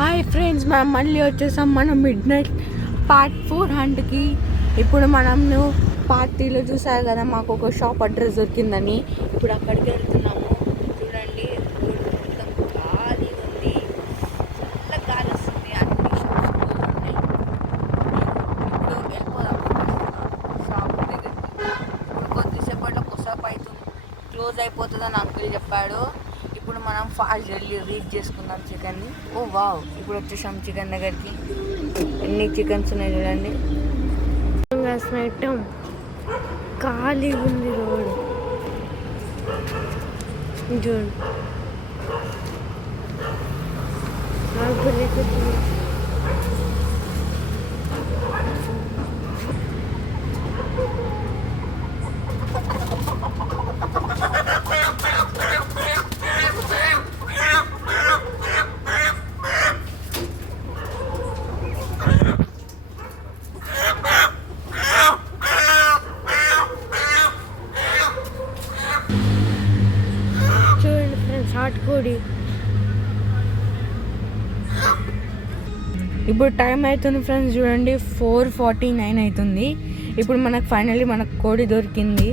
Hi friends, మనం మళ్ళీ వచ్చేసాం మనం మిడ్ నైట్ పార్ట్ 4 హంట్కి. ఇప్పుడు మనం పార్ట్ 3లో చూసారు కదా, మాకు ఒక షాప్ అడ్రస్ దొరికిందని. ఇప్పుడు అక్కడికి వెళ్తున్నాము. చూడండి, మొత్తం గాలి ఉంది, చల్ల గాలి వస్తుంది, అన్ని షాప్స్ క్లోజ్ ఉన్నాయి. ఇప్పుడు వెళ్ళిపోదాం షాప్ దగ్గరికి. ఇప్పుడు కొద్దిసేపట్లో కొద్దిసేపు అవుతుంది, క్లోజ్ అయిపోతుందని అంకుల్ చెప్పాడు. ఇప్పుడు మనం ఫాస్ట్ వెళ్ళి రీచ్ చేసుకుందాం చికెన్ని. ఓ వావ్, ఇప్పుడు వచ్చేసాం చికెన్ దగ్గరికి. ఎన్ని చికెన్స్ ఉన్నాయి చూడండి. ఖాళీ ఉంది రోడ్ చూడండి. నాటుకోడి. ఇప్పుడు టైం అవుతుంది ఫ్రెండ్స్, చూడండి 4:49 అవుతుంది. ఇప్పుడు మనకు ఫైనల్లీ మనకు కోడి దొరికింది.